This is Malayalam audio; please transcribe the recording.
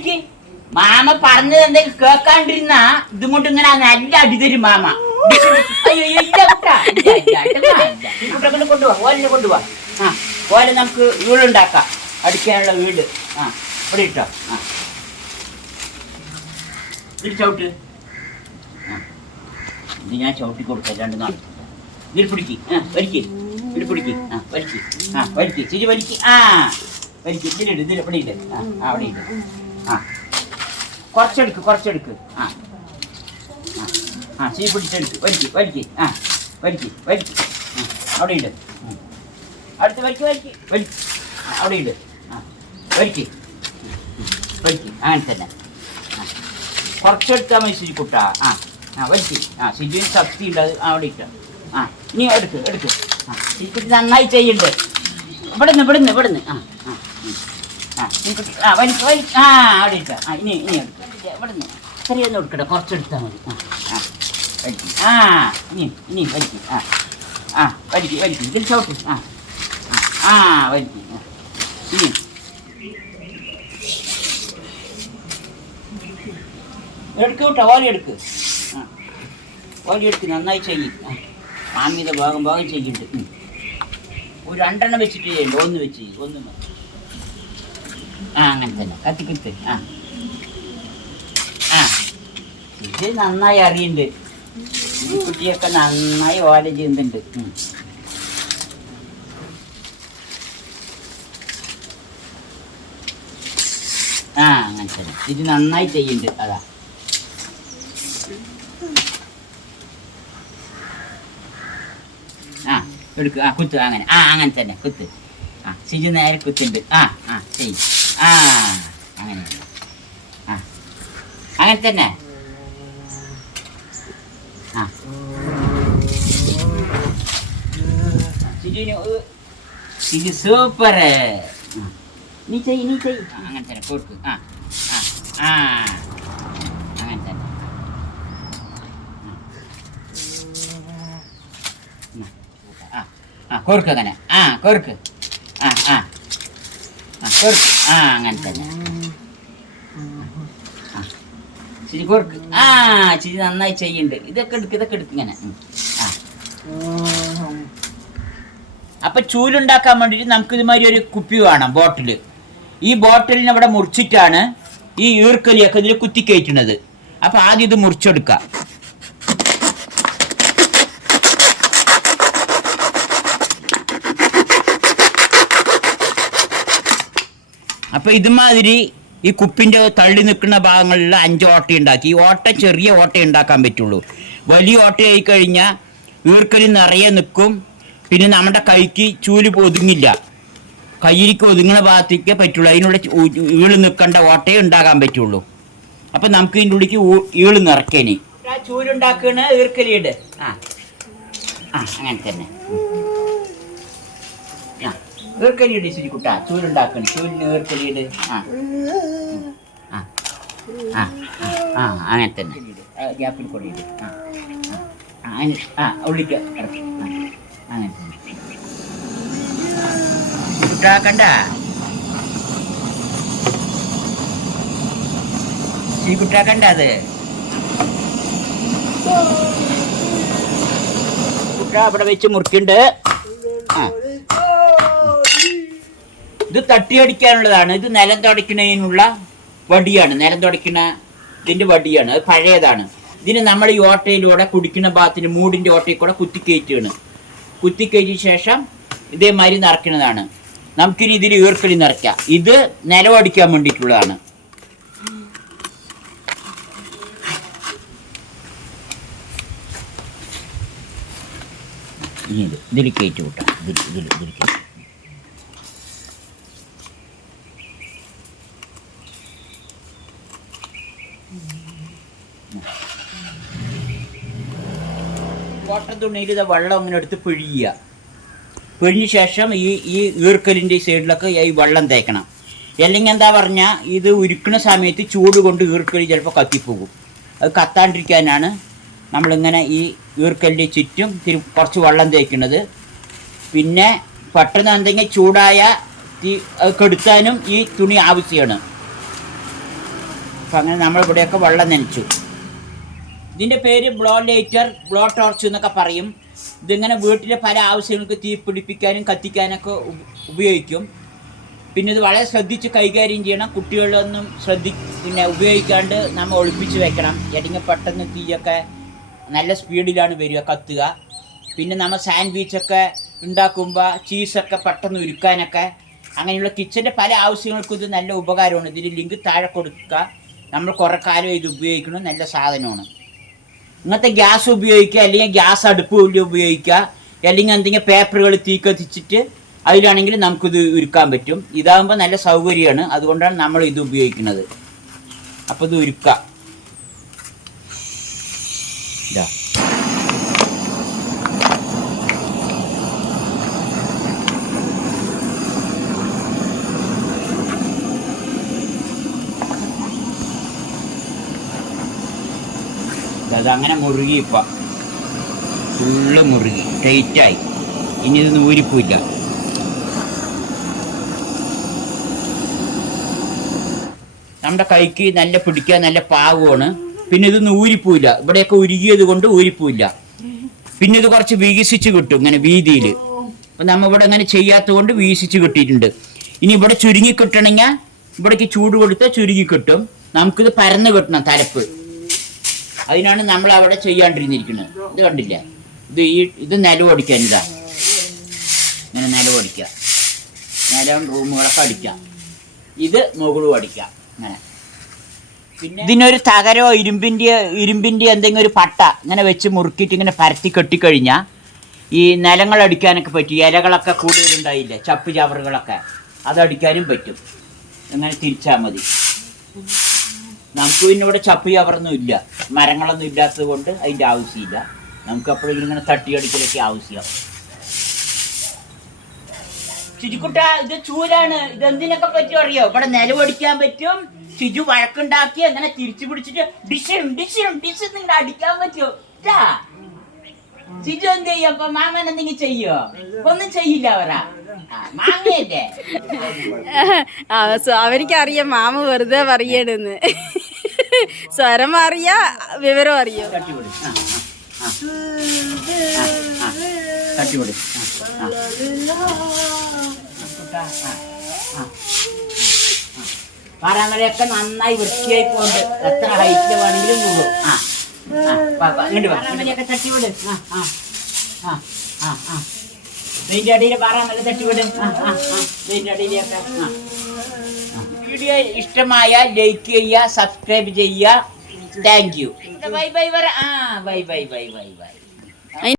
പിടിക്ക് മാമ പറഞ്ഞത് എന്തെങ്കിലും കേൾക്കാണ്ടിരുന്ന ഇതും കൊണ്ട് ഇങ്ങനെ നല്ല അടി തരും മാമ. ഇല്ല ഇല്ല, ഇല്ല, ഇല്ല, ഇല്ല. കുട്ടനെ കൊണ്ടുപോവാ ഓലിനെ ആ ഓലെ നമുക്ക് അടിക്കാനുള്ള വീട്. ആ ഇവിടെ ഇട്ടോ. ചവിട്ട്. ഇത് ഞാൻ ചവിട്ടി കൊടുക്കാം നടക്കില്ല ഇതിൽ പിടിക്ക്. ആ ഇതിൽ പിടിക്ക്. ആ ആ വലിക്ക്. ചിരി വലിക്ക്. ആ വലിക്ക്. ഇതിലിട്ട് ഇതിൽ ഇവിടെ ആ അവിടെ ആ കുറച്ചെടുക്ക് കുറച്ചെടുക്ക്. ആ. ആ, ചീ പിടിച്ചെടുക്ക്. വലിക്ക് വലിക്ക്. ആ വലിക്ക് വലിക്ക്. അവിടെ ഉണ്ട്. അടുത്ത് വലിക്ക് വലിക്ക്. വലിക്ക്. അവിടെ ഉണ്ട് ആ വലിക്ക്. വലിക്ക്. അങ്ങനെ തന്നെ. കുറച്ചെടുത്താൽ മതി ശരിക്കുട്ട ആ ആ വലിക്ക്. ആ സിജുവിന് ശക്തി ഉണ്ട് അത് അവിടെ ഇട്ട. ആ ഇനി എടുക്ക് എടുക്ക്. ആ ശരിക്കുട്ടി നന്നായി ചെയ്യുന്നുണ്ട് ഇവിടുന്ന് ഇവിടുന്ന് ഇവിടുന്ന്. ആ ആ. ആ വലിക്ക് വലിക്ക് ആ അവിടെ ആ ഇനി ഇനി എടുക്ക്. ഇവിടുന്ന് ചെറിയൊന്നും എടുക്കട്ടെ കുറച്ചെടുത്താൽ മതി. ആ ആ ഇനി ഇനി വലിക്ക് ആ ആ വലിക്ക് വലിക്ക് ഇതിൽ ചവിട്ട്. ആ ആ വലിക്ക് ഇനി. എടുക്ക് കേട്ടോ ഓലി എടുക്ക്. ആ ഓലി എടുക്ക് നന്നായി ചെയ്യും. ആ മാമിയുടെ ഭാഗം ഭാഗം ചെയ്യുന്നുണ്ട് ഒരു രണ്ടെണ്ണം വെച്ചിട്ട് ചെയ്യണ്ട ഒന്ന് വെച്ച് ഒന്ന് മതി. ആ അങ്ങനെ തന്നെ. കത്തിക്കിട്ട്. ആ. ആ. ഇത് നന്നായി അറിയുന്നുണ്ട് ഈ കുട്ടിയൊക്കെ നന്നായി ഓല ചെയ്യുന്നുണ്ട്. ആ അങ്ങനെ തന്നെ. ഇത് നന്നായി ചെയ്യുന്നുണ്ട്. അതാ. ആ എടുക്ക്. ആ കുത്ത്. അങ്ങനെ. ആ അങ്ങനെ തന്നെ. കുത്ത്. ആ സിജു നേരെ കുത്തുണ്ട്. ആ ആ ചെയ് ആ അങ്ങനെ ആ അങ്ങനെ തന്നെ ആ സിജുവിന് ഒരു- സിജു സൂപ്പർ നീ ചെയ്യ് നീ ചെയ്യ് ആ, അങ്ങനെ തന്നെ കൊടുക്ക് ആ ആ ആ അങ്ങനെ തന്നെ ആ ആ കോർക്ക് അങ്ങനെ ആ കോർക്ക് ആ ആ ആ അങ്ങനെ തന്നെ. ശരി കോർക്ക് ആ ശരി നന്നായി ചെയ്യുന്നുണ്ട്. ഇതൊക്കെ എടുക്ക് ഇതൊക്കെ എടുക്ക് ഇങ്ങനെ. ആ. അപ്പൊ ചൂലുണ്ടാക്കാൻ വേണ്ടിയിട്ട് നമുക്ക് ഇതുമാതിരി ഒരു കുപ്പി വേണം ബോട്ടിൽ ഈ ബോട്ടിലിനെ ഇവിടെ മുറിച്ചിട്ടാണ് ഈ ഈർക്കലിയൊക്കെ ഇതിൽ കുത്തിക്കയറ്റുന്നത്. അപ്പൊ ആദ്യം ഇത് മുറിച്ചെടുക്കാം. അപ്പൊ ഇതുമാതിരി ഈ കുപ്പിന്റെ തള്ളി നിൽക്കുന്ന ഭാഗങ്ങളിൽ അഞ്ച് ഓട്ട ഉണ്ടാക്കി. ഈ ഓട്ട ചെറിയ ഓട്ട ഉണ്ടാക്കാൻ പറ്റുള്ളൂ. വലിയ ഓട്ടയായി കഴിഞ്ഞാൽ ഈർക്കലി നിറയെ നിൽക്കും. പിന്നെ നമ്മുടെ കൈക്ക് ചൂൽ ഒതുങ്ങില്ല കയ്യിലേക്ക് ഒതുങ്ങുന്ന ഭാഗത്തേക്കേ പറ്റുള്ളൂ. അതിനുള്ള ഈൾ നിൽക്കേണ്ട ഓട്ടയെ ഉണ്ടാക്കാൻ പറ്റുള്ളൂ. അപ്പൊ നമുക്ക് ഇതിന്റെ ഉള്ളിക്ക് ഈൾ നിറക്കേനി ചൂലുണ്ടാക്കണ ഈർക്കലിയുടെ. ആ ആ അങ്ങനെ തന്നെ. ആ ഈർക്കലിയുടെ ശരിക്കുട്ട ചൂലുണ്ടാക്കണം ചൂലിന് ഈർക്കലിയുടെ ആ. ആ. ആ. ആ. അങ്ങനെ തന്നെ. ഗ്യാപ്പിൽ കൊള്ളിയിട്ട് ആ. അതിന് ആ ഉള്ളിക്ക് ഇറക്കി. അങ്ങനെ തന്നെ. കുട്ടാക്കണ്ട ഈ കുട്ടാക്കണ്ട അത്? കുട്ടാ അവിടെ വെച്ച് മുറിക്കുണ്ട്. ആ. ഇത് തട്ടിയടിക്കാനുള്ളതാണ്. ഇത് നിലം തുടയ്ക്കുന്നതിനുള്ള വടിയാണ്. നിലം തുടയ്ക്കുന്ന ഇതിന്റെ വടിയാണ്. അത് പഴയതാണ്. ഇതിന് നമ്മൾ ഈ ഓട്ടയിലൂടെ കുടിക്കുന്ന ഭാഗത്തിന് മൂടിന്റെ ഓട്ടയിൽ കൂടെ കുത്തിക്കയറ്റുകയാണ്. കുത്തിക്കയറ്റിയ ശേഷം ഇതേ ഇതേമാതിരി നിറയ്ക്കുന്നതാണ്. നമുക്കിനി ഇതിൽ ഈർക്കലി നിറയ്ക്കാം. ഇത് നിലവടിക്കാൻ വേണ്ടിയിട്ടുള്ളതാണ്. ഇതിൽ കയറ്റി വിട്ടാം. ഇതിൽ ഇതിൽ ഇതിൽ കോട്ടൺ തുണിയിൽ ഇത് വെള്ളം അങ്ങനെ എടുത്ത് പിഴിയുക. പിഴിഞ്ഞ ശേഷം ഈ ഈ ഈർക്കലിന്റെ സൈഡിലൊക്കെ ഈ വെള്ളം തേക്കണം. അല്ലെങ്കിൽ എന്താ പറഞ്ഞാൽ ഇത് ഉരുക്കുന്ന സമയത്ത് ചൂട് കൊണ്ട് ഈർക്കലി ചിലപ്പോൾ കത്തിപ്പോകും. അത് കത്താണ്ടിരിക്കാനാണ് നമ്മളിങ്ങനെ ഈ ഈർക്കലിന്റെ ചുറ്റും തിരി കുറച്ച് വെള്ളം തേക്കുന്നത്. പിന്നെ പെട്ടെന്ന് എന്തെങ്കിലും ചൂടായ തീ കെടുത്താനും ഈ തുണി ആവശ്യമാണ്. അപ്പം അങ്ങനെ നമ്മളിവിടെയൊക്കെ വെള്ളം നനച്ചു. ഇതിന്റെ പേര് ബ്ലോ ലൈറ്റർ ബ്ലോ ടോർച്ച് എന്നൊക്കെ പറയും. ഇതിങ്ങനെ വീട്ടിലെ പല ആവശ്യങ്ങൾക്ക് തീ പിടിപ്പിക്കാനും കത്തിക്കാനൊക്കെ ഉപയോഗിക്കും. പിന്നെ ഇത് വളരെ ശ്രദ്ധിച്ച് കൈകാര്യം ചെയ്യണം. കുട്ടികളൊന്നും ശ്രദ്ധി പിന്നെ ഉപയോഗിക്കാണ്ട് നമ്മൾ ഒളിപ്പിച്ച് വെക്കണം. അല്ലെങ്കിൽ പെട്ടെന്ന് തീയൊക്കെ നല്ല സ്പീഡിലാണ് വരിക കത്തുക. പിന്നെ നമ്മൾ സാൻഡ്വിച്ചൊക്കെ ഉണ്ടാക്കുമ്പോൾ ചീസൊക്കെ പെട്ടെന്ന് ഉരുക്കാനൊക്കെ അങ്ങനെയുള്ള കിച്ചന്റെ പല ആവശ്യങ്ങൾക്കും ഇത് നല്ല ഉപകാരമാണ്. ഇതിന് ലിങ്ക് താഴെ കൊടുക്കുക. നമ്മൾ കുറേ കാലം ഇത് ഉപയോഗിക്കണം. നല്ല സാധനമാണ്. ഇങ്ങനത്തെ ഗ്യാസ് ഉപയോഗിക്കുക അല്ലെങ്കിൽ ഗ്യാസ് അടുപ്പ് വലിയ ഉപയോഗിക്കുക അല്ലെങ്കിൽ എന്തെങ്കിലും പേപ്പറുകൾ തീ കത്തിച്ചിട്ട് അതിലാണെങ്കിൽ നമുക്കിത് ഉരുക്കാൻ പറ്റും. ഇതാകുമ്പോൾ നല്ല സൗകര്യമാണ്. അതുകൊണ്ടാണ് നമ്മൾ ഇത് ഉപയോഗിക്കുന്നത്. അപ്പോൾ ഇത് ഉരുക്കാം. ഇതാ. അതങ്ങനെ മുറുകി ഇപ്പം. ഫുള്ള് മുറുകി. ടൈറ്റായി ഇനി ഇത് ഊരിപ്പോയില്ല. നമ്മുടെ കൈക്ക് നല്ല പിടിക്കാൻ നല്ല പാകമാണ് പിന്നെ ഇത് നൂരിപ്പൂല്ല ഇവിടെയൊക്കെ ഉരുകിയത് കൊണ്ട് ഊരിപ്പോയില്ല. പിന്നെ ഇത് കുറച്ച് വികസിച്ച് കിട്ടും ഇങ്ങനെ വീതിയിൽ അപ്പം നമ്മൾ ഇവിടെ അങ്ങനെ ചെയ്യാത്തത് കൊണ്ട് വീസിച്ച് കിട്ടിയിട്ടുണ്ട്. ഇനി ഇവിടെ ചുരുങ്ങി കിട്ടണമെങ്കിൽ ഇവിടേക്ക് ചൂട് കൊടുത്താൽ ചുരുങ്ങി കിട്ടും. നമുക്കിത് പരന്ന് കിട്ടണം തലപ്പ്. അതിനാണ് നമ്മൾ അവിടെ ചെയ്യാണ്ടിരുന്നിരിക്കുന്നത്. ഇത് കണ്ടില്ല? ഇത് ഈ ഇത് നിലവടിക്കാൻ ഇതാ. ഇങ്ങനെ നിലവടിക്കുക നിലം റൂമുകളൊക്കെ അടിക്കാം ഇത് മുകളും അടിക്കാം അങ്ങനെ പിന്നെ ഇതിനൊരു തകരോ ഇരുമ്പിന്റെ ഇരുമ്പിന്റെ എന്തെങ്കിലും ഒരു പട്ട ഇങ്ങനെ വെച്ച് മുറുക്കിയിട്ട് ഇങ്ങനെ പരത്തി കെട്ടിക്കഴിഞ്ഞാൽ ഈ നിലങ്ങൾ അടിക്കാനൊക്കെ പറ്റും. ഇലകളൊക്കെ കൂടുതലുണ്ടായില്ലേ? ചപ്പ് ചവറുകളൊക്കെ. അതടിക്കാനും പറ്റും. അങ്ങനെ തിരിച്ചാൽ മതി. നമുക്ക് പിന്നെ ഇവിടെ ചപ്പ് ചവറൊന്നും ഇല്ല. മരങ്ങളൊന്നും ഇല്ലാത്തത് കൊണ്ട് അതിന്റെ ആവശ്യമില്ല. നമുക്ക് അപ്പോഴെങ്കിലും ഇങ്ങനെ തട്ടിയടിക്കലൊക്കെ ആവശ്യം. ചുചിക്കുട്ട ഇത് ചൂലാണ് ഇത് എന്തിനൊക്കെ അറിയോ? ഇവിടെ നിലവടിക്കാൻ പറ്റും. ചിജു വഴക്കുണ്ടാക്കി അങ്ങനെ തിരിച്ചു പിടിച്ചിട്ട് ഡിഷും ഡിഷും ഡിഷും നിങ്ങൾ അടിക്കാൻ പറ്റുമോ ചിജു എന്ത് ചെയ്യും? അപ്പൊ മാമൻ എന്തെങ്കിലും ചെയ്യോ? ഒന്നും ചെയ്യില്ല അവരാ. അവനിക്കറിയാം മാമ വെറുതെ പറയണെന്ന് സ്വരം അറിയ വിവരം അറിയോ. പാറാമലയൊക്കെ നന്നായി വൃത്തിയായി പോണ്ട് എത്ര ഹൈറ്റ് വേണമെങ്കിലും കൂടും ആ. പാറാമലയൊക്കെ തട്ടിവിട്. ആ ആ ആ ആ ആ. ഇതിന്റെ അടിയിൽ പാറാമല തട്ടിവിട്. ആ ആ ആ. ഇതിന്റെ അടിയിലൊക്കെ ആ. వీడియో ఇష్టమాయా లైక్ చేయ సబ్స్క్రైబ్ చేయ థ్యాంక్ యూ బై బై వర bye bye bye bye bye